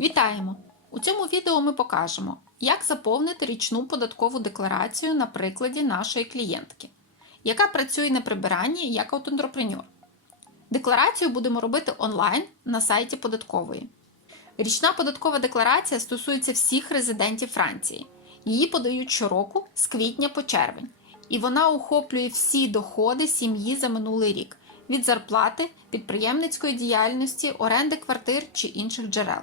Вітаємо! У цьому відео ми покажемо, як заповнити річну податкову декларацію на прикладі нашої клієнтки, яка працює на прибиранні як аутоентрепренер. Декларацію будемо робити онлайн на сайті податкової. Річна податкова декларація стосується всіх резидентів Франції. Її подають щороку з квітня по червень, і вона охоплює всі доходи сім'ї за минулий рік від зарплати, підприємницької діяльності, оренди квартир чи інших джерел.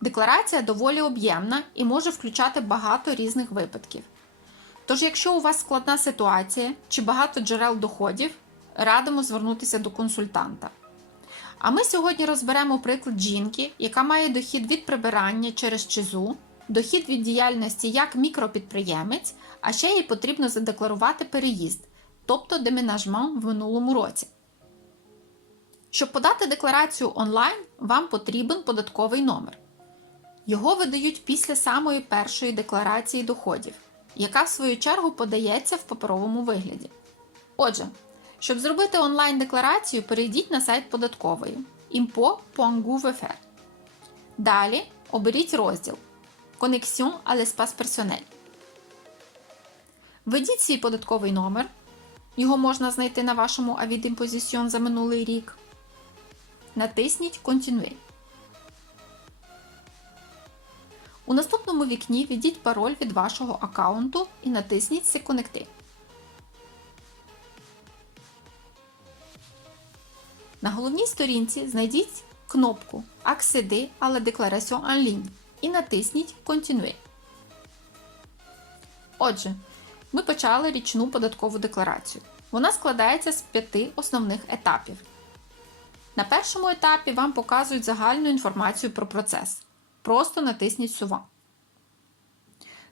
Декларація доволі об'ємна і може включати багато різних випадків. Тож, якщо у вас складна ситуація чи багато джерел доходів, радимо звернутися до консультанта. А ми сьогодні розберемо приклад жінки, яка має дохід від прибирання через ЧИЗУ, дохід від діяльності як мікропідприємець, а ще їй потрібно задекларувати переїзд, тобто деменажмент в минулому році. Щоб подати декларацію онлайн, вам потрібен податковий номер. Його видають після самої першої декларації доходів, яка в свою чергу подається в паперовому вигляді. Отже, щоб зробити онлайн-декларацію, перейдіть на сайт податкової impo.gouv.fr. Далі оберіть розділ Connexion à l'espace personnel. Введіть свій податковий номер. Його можна знайти на вашому Avis d'imposition за минулий рік. Натисніть Continuer. У наступному вікні введіть пароль від вашого аккаунту і натисніть «Se connecter». На головній сторінці знайдіть кнопку Accéder à la déclaration en ligne і натисніть Continuer. Отже, ми почали річну податкову декларацію. Вона складається з п'яти основних етапів. На першому етапі вам показують загальну інформацію про процес. Просто натисніть Сува.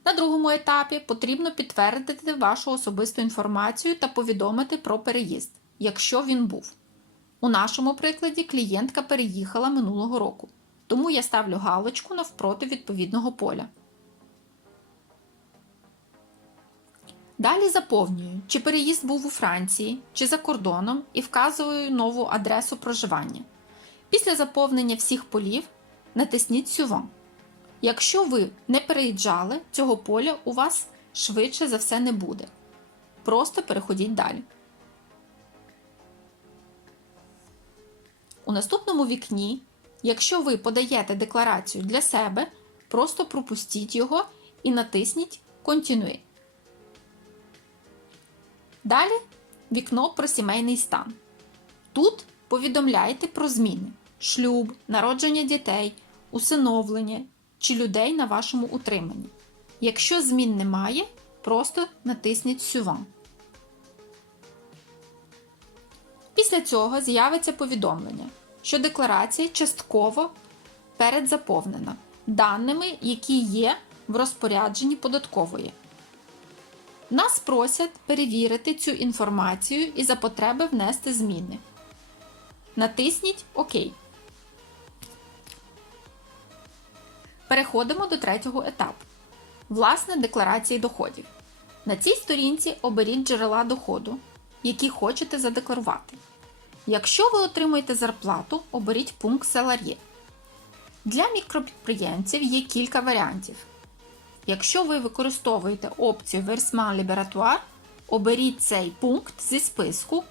На другому етапі потрібно підтвердити вашу особисту інформацію та повідомити про переїзд, якщо він був. У нашому прикладі клієнтка переїхала минулого року, тому я ставлю галочку навпроти відповідного поля. Далі заповнюю, чи переїзд був у Франції, чи за кордоном і вказую нову адресу проживання. Після заповнення всіх полів натисніть Сюван. Якщо ви не переїжджали, цього поля у вас швидше за все не буде. Просто переходіть далі. У наступному вікні, якщо ви подаєте декларацію для себе, просто пропустіть його і натисніть Continue. Далі вікно про сімейний стан. Тут повідомляйте про зміни: шлюб, народження дітей, усиновлення чи людей на вашому утриманні. Якщо змін немає, просто натисніть Сюван. Після цього з'явиться повідомлення, що декларація частково передзаповнена даними, які є в розпорядженні податкової. Нас просять перевірити цю інформацію і за потреби внести зміни. Натисніть ОК. Переходимо до третього етапу. Власне декларації доходів. На цій сторінці оберіть джерела доходу, які хочете задекларувати. Якщо ви отримуєте зарплату, оберіть пункт Салар'є. Для мікропідприємців є кілька варіантів. Якщо ви використовуєте опцію Versement Liberatoire, оберіть цей пункт зі списку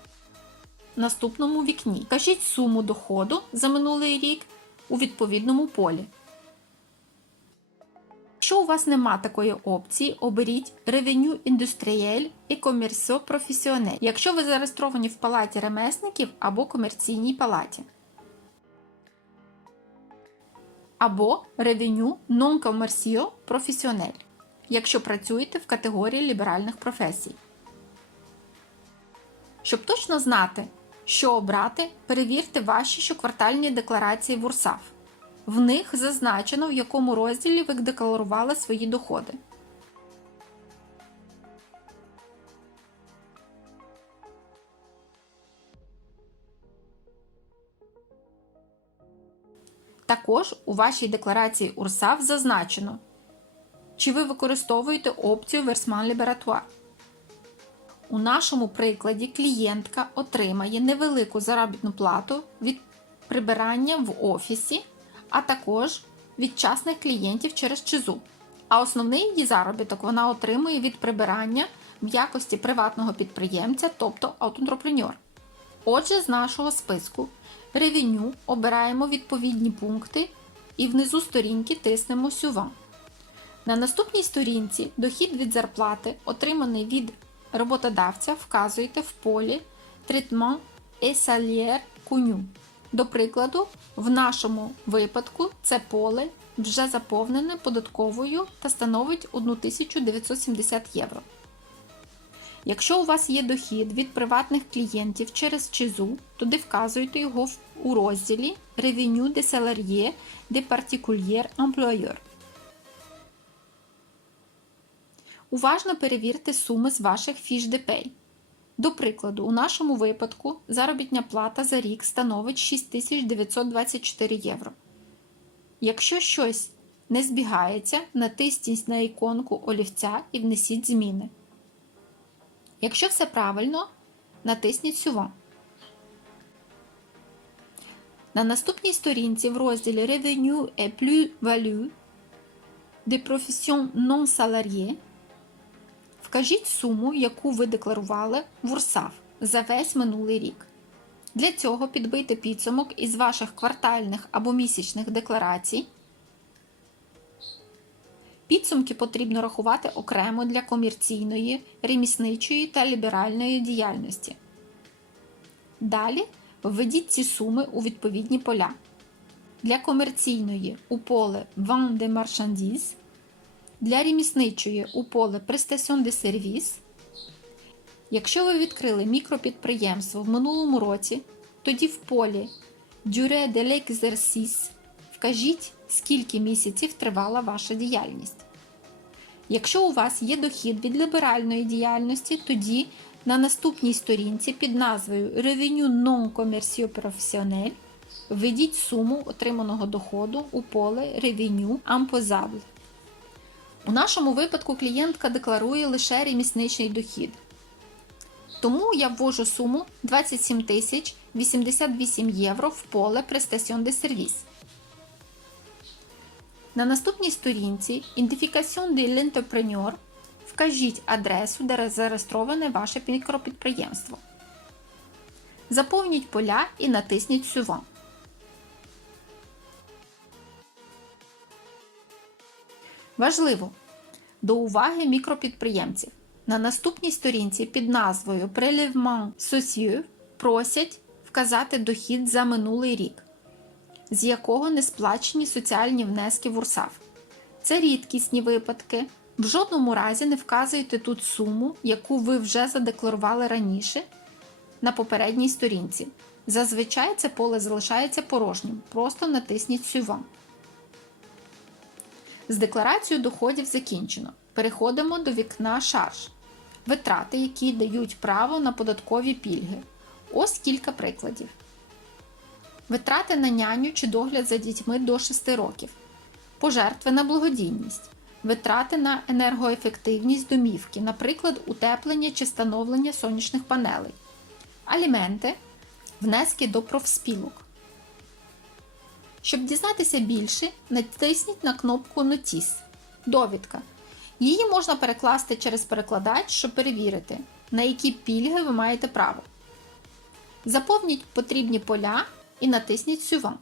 в наступному вікні. Кажіть суму доходу за минулий рік у відповідному полі. Якщо у вас нема такої опції, оберіть Revenue Industriel і Commercio Professionnel, якщо ви зареєстровані в палаті ремесників або комерційній палаті. Або Revenue Non Commercio Professionnel, якщо працюєте в категорії ліберальних професій. Щоб точно знати, що обрати, перевірте ваші щоквартальні декларації в УРСАФ. В них зазначено, в якому розділі ви декларували свої доходи. Також у вашій декларації УРСАФ зазначено, чи ви використовуєте опцію Versement Liberatoire. У нашому прикладі клієнтка отримає невелику заробітну плату від прибирання в офісі а також від частних клієнтів через чизу. А основний її заробіток вона отримує від прибирання в якості приватного підприємця, тобто аутоентрепренер. Отже, з нашого списку ревеню обираємо відповідні пункти і внизу сторінки тиснемо сюва. На наступній сторінці дохід від зарплати, отриманий від роботодавця, вказуєте в полі Тритмент et salaire. До прикладу, в нашому випадку це поле вже заповнене податковою та становить 1970 євро. Якщо у вас є дохід від приватних клієнтів через ЧИЗУ, тоді вказуйте його у розділі Revenue des salariés des particuliers employeurs. Уважно перевірте суми з ваших фіш ДП. До прикладу, у нашому випадку заробітня плата за рік становить 6924 євро. Якщо щось не збігається, натисніть на іконку олівця і внесіть зміни. Якщо все правильно, натисніть сюди. На наступній сторінці в розділі Revenue et plus-value des professions non salariées Вкажіть суму, яку ви декларували в УРСАФ за весь минулий рік. Для цього підбийте підсумок із ваших квартальних або місячних декларацій. Підсумки потрібно рахувати окремо для комерційної, ремісничої та ліберальної діяльності. Далі введіть ці суми у відповідні поля. Для комерційної у поле Vente de для ремісничої у поле Prestation de Service. Якщо ви відкрили мікропідприємство в минулому році, тоді в полі Durée de l'exercice вкажіть, скільки місяців тривала ваша діяльність. Якщо у вас є дохід від ліберальної діяльності, тоді на наступній сторінці під назвою Revenu non commercio professionnel введіть суму отриманого доходу у поле Revenu imposable. У нашому випадку клієнтка декларує лише ремісничний дохід. Тому я ввожу суму 27 тисяч 88 євро в поле Prestation de Service. На наступній сторінці Identification de l'entrepreneur вкажіть адресу, де зареєстроване ваше мікропідприємство. Заповніть поля і натисніть Suivant. Важливо! До уваги мікропідприємців. На наступній сторінці під назвою Prélèvement sociaux просять вказати дохід за минулий рік, з якого не сплачені соціальні внески в УРСАФ. Це рідкісні випадки. В жодному разі не вказуйте тут суму, яку ви вже задекларували раніше на попередній сторінці. Зазвичай це поле залишається порожнім. Просто натисніть Suivant. З декларацією доходів закінчено. Переходимо до вікна шарж. Витрати, які дають право на податкові пільги. Ось кілька прикладів. Витрати на няню чи догляд за дітьми до 6 років. Пожертви на благодійність. Витрати на енергоефективність домівки, наприклад, утеплення чи встановлення сонячних панелей. Аліменти. Внески до профспілок. Щоб дізнатися більше, натисніть на кнопку Нотіс. Довідка. Її можна перекласти через перекладач, щоб перевірити, на які пільги ви маєте право. Заповніть потрібні поля і натисніть Suivant.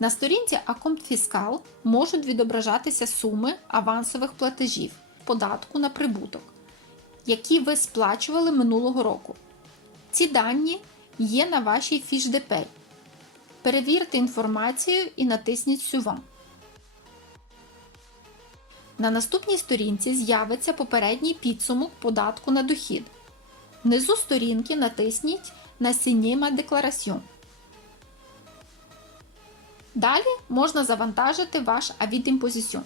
На сторінці Акомт Фіскал можуть відображатися суми авансових платежів податку на прибуток, які ви сплачували минулого року. Ці дані є на вашій FishDPay. Перевірте інформацію і натисніть Suivant. На наступній сторінці з'явиться попередній підсумок податку на дохід. Внизу сторінки натисніть на Cinema Declaration. Далі можна завантажити ваш Avis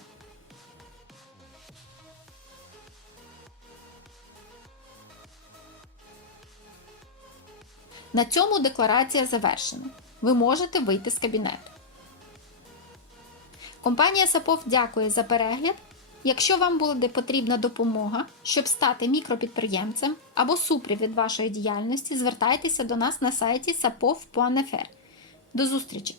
На цьому декларація завершена. Ви можете вийти з кабінету. Компанія Сапов дякує за перегляд. Якщо вам буде потрібна допомога, щоб стати мікропідприємцем або супровід вашої діяльності, звертайтеся до нас на сайті sapov.fr. До зустрічі!